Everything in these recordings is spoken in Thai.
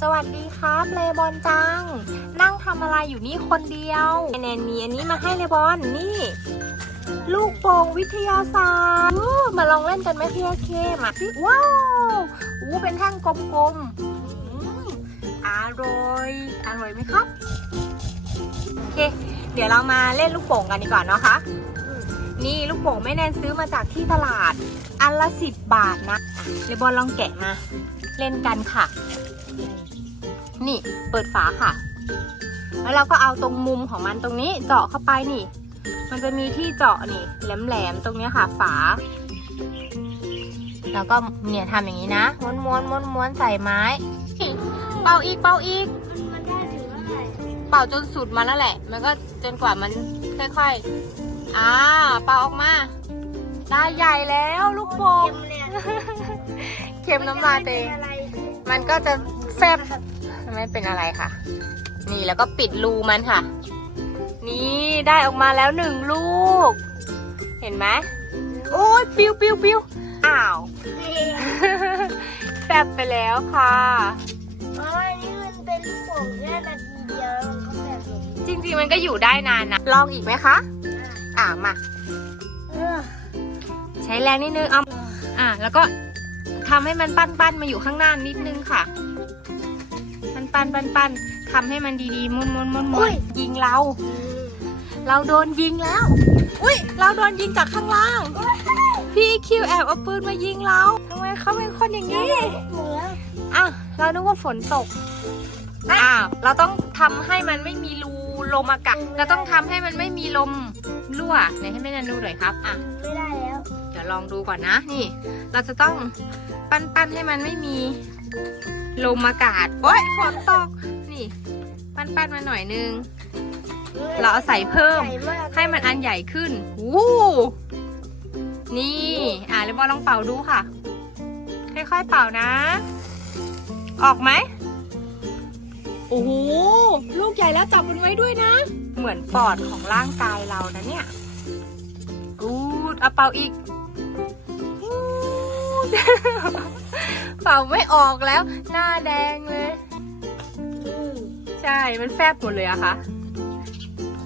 สวัสดีครับเลบอนจัง นั่งทำอะไรอยู่นี่คนเดียวแนนมีอันนี้มาให้เลบอนนี่ ลูกโป่งวิทยาศาสตร์มาลองเล่นกันไหมพี่โอเคมาสิว้าวอู้เป็นแท่งกลมๆอร่อยอร่อยไหมครับโอเค เดี๋ยวเรามาเล่นลูกโป่งกันดีกว่าเนาะคะนี่ลูกโป่งแม่แนนซื้อมาจากที่ตลาด อันละสิบบาทนะ เลบอนลองแกะมา เล่นกันค่ะ นี่เปิดฝาค่ะ แล้วเราก็เอาตรงมุมของมันตรงนี้เจาะเข้าไปนี่ มันจะมีที่เจาะนี่แหลมๆตรงนี้ค่ะ ฝา แล้วก็เนี่ยทำอย่างนี้นะม้วนม้วนม้วนม้วนๆใส่ไม้ เป่าอีกเป่าอีก มันได้ถึงเมื่อไหร่เป่าจนสุดมันแล้วแหละ มันก็จนกว่ามันค่อยๆ อ่า เป่าออกมา ได้ใหญ่แล้วลูกโป่ง ค็มเนี่ยเค็มน้ำลายตัวเองอะไรมันก็จะแฟบไม่เป็นอะไรค่ะ นี่แล้วก็ปิดรูมันค่ะ นี่ได้ออกมาแล้วหนึ่งลูก เห็นไหมโอ้ยปิวปิวปิวอ้าวแฟบไปแล้วค่ะเพราะว่านี่มันเป็นลูกโป่งแค่นาทีเดียวแล้วมันก็แบบลงจริงๆมันก็อยู่ได้นานนะลองอีกไหมคะ อ่ามาเออใช้แรงนิดนึงเอาอ่าแล้วก็ ทำให้มันปั้นๆมาอยู่ข้างหน้านิดนึงค่ะปั้นปั้นปั้นปั้นทำให้มันดีๆมุนมุนมุนมุนยิงเรา เราโดนยิงแล้ว อุ้ยเราโดนยิงจากข้างล่าง พี่คิวแอบเอาปืนมายิงเราทำไมเขาเป็นคนอย่างนี้เหมือนอะเรานึกว่าฝนตกอ้าวเราต้องทำให้มันไม่มีรูลมอากาศเราต้องทำให้มันไม่มีลมรั่วไหนให้แม่นันดูหน่อยครับอะ ลองดูก่อนนะ นี่ เราจะต้องปั้นปั้นให้มันไม่มีลมอากาศ โอ๊ยฝนตก นี่ ปั้นปั้นมาหน่อยนึง เราเอาใส่เพิ่มใหญ่มากให้มันอันใหญ่ขึ้น วู้ นี่ อะเรบอลลองเป่าดูค่ะ ค่อยๆเป่านะ ออกไหมโอ้โห ลูกใหญ่แล้วจับมันไว้ด้วยนะ เหมือนปอดของร่างกายเรานะเนี่ยอูดเอาเป่าอีกอูด เป่าไม่ออกแล้ว หน้าแดงเลยอืมใช่มันแฟบหมดเลยอะค่ะ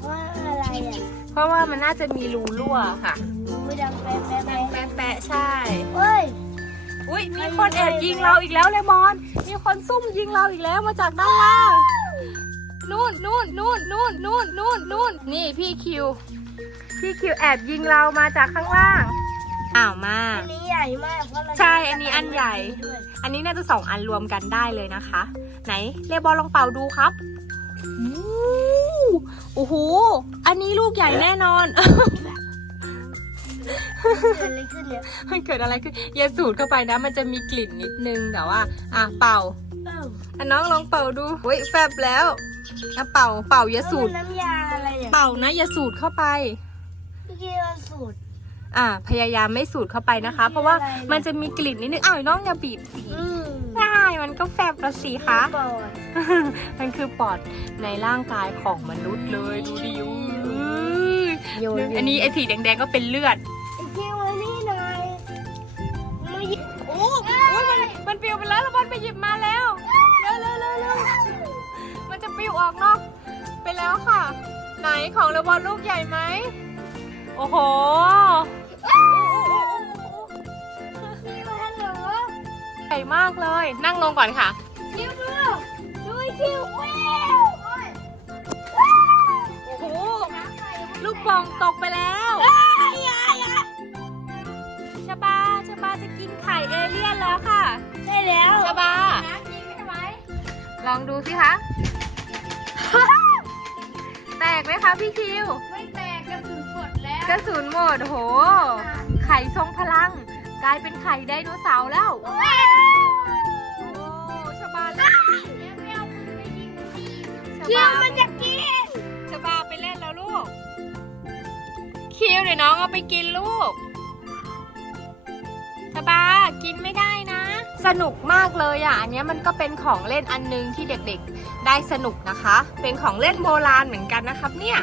เพราะอะไรอะเพราะว่ามันน่าจะมีรูรั่วค่ะไม่ดังแป๊ะแป๊ะแปแป๊ะะแปะใช่เฮ้ยอุ้ยมีคนแอบยิงเราอีกแล้วเลยบอลมีคนซุ่มยิงเราอีกแล้วมาจากด้านล่างนู่นนู่นนู่นนู่นนู่นนู่นนู่นนี่พี่คิว พี่คิวแอบยิงเรามาจากข้างล่าง อ้าวมา อันนี้ใหญ่มากเพราะเราใช่อันนี้อันใหญ่ ด้วยอันนี้น่าจะสองอันรวมกันได้เลยนะคะ ไหนเลบอลลองเป่าดูครับอู้โอ้โห อันนี้ลูกใหญ่แน่นอน เกิดอะไรขึ้นเนี่ยมันเกิดอะไรขึ้นอย่าสูดเข้าไปนะ มันจะมีกลิ่นนิดนึงแต่ว่า อะเป่าเอ้าอะน้องลองเป่าดูเฮ้ยแฟบแล้วอะเป่าเป่าอย่าสูด แล้วมันน้ำยาอะไรเนี่ยเป่านะอย่าสูดเข้าไปพี่คิดว่าสูตร อะพยายามไม่สูดเข้าไปนะคะมันคือเพราะว่าอะไรเนี่ยมันจะมีกลิ่นนิดนึงอ้าวน้องอย่าบีบสิอืมได้มันก็แฟบละสิคะปอดมันคือปอดในร่างกายของมนุษย์เลยดูดิอุ้ยโยนอันนี้ไอ้สีแดงๆก็เป็นเลือดไอ้คิวมานี่หน่อยมาหยิบโอ้โอ้ยมันมันปลิวไปแล้วแล้วมันไปหยิบมาแล้วเร็วเร็วเร็วเร็วมันจะปลิวออกนอกไปแล้วค่ะ ไหนของเรบอลลูกใหญ่ไหมโอ้โห มากเลย นั่งลงก่อนค่ะคิวดูดูไอ้คิวแววโอ้ยโอ้โหลูกโป่องตกไปแล้วยายาชบาชบาจะกินไข่เอเลี่ยนแล้วค่ะได้แล้วชบาน้ำจริงไหมลองดูสิคะแตกไหมคะพี่คิว ไม่แตกกระสุนหมดแล้ว กระสุนหมดโอ้โหไข่ทรงพลัง กลายเป็นไข่ไดโนเสาร์แล้ว โอ้ชบาเล่นคิวมันจะกินชบาไปเล่นแล้วลูก คิวเดี๋ยวน้องเอาไปกินลูกชบากินไม่ได้นะ สนุกมากเลยอะ อันเนี้ยมันก็เป็นของเล่นอันนึงที่เด็กๆ ได้สนุกนะคะ เป็นของเล่นโบราณเหมือนกันนะครับเนี่ย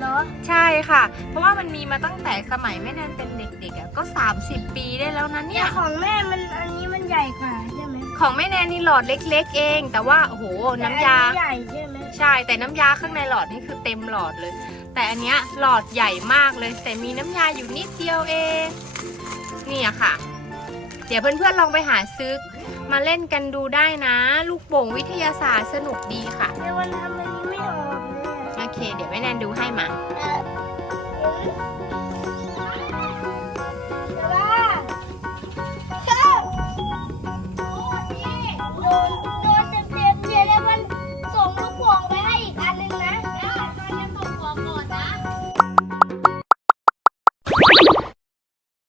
เนาะใช่ค่ะ เพราะว่ามันมีมาตั้งแต่สมัยแม่แนนเป็นเด็กๆอะก็ 30 ปีได้แล้วนะเนี่เนี่ยย ของแม่มันอันนี้มันใหญ่ญ่กว่าใช่ไหมของแม่แนนนี่หลอดเล็ก ๆ เอง แต่ว่าโอ้โหน้ำยา แต่อัใหญ่ใช่ไหมใช่ แต่น้ำยาข้างในหลอดนี่คือเต็มหลอดเลย แต่อันเนี้ยหลอดใหญ่มากเลย แต่มีน้ำยาอยู่นิดเดียวเองนี่อะค่ะ เดี๋ยวเพื่อนๆลองไปหาซื้อมาเล่นกันดูได้นะ ลูกโป่งวิทยาศาสตร์สนุกดีค่ะแต่วันทำอันนี้ไม่ออก เค เดี๋ยวแม่แนนดูให้มา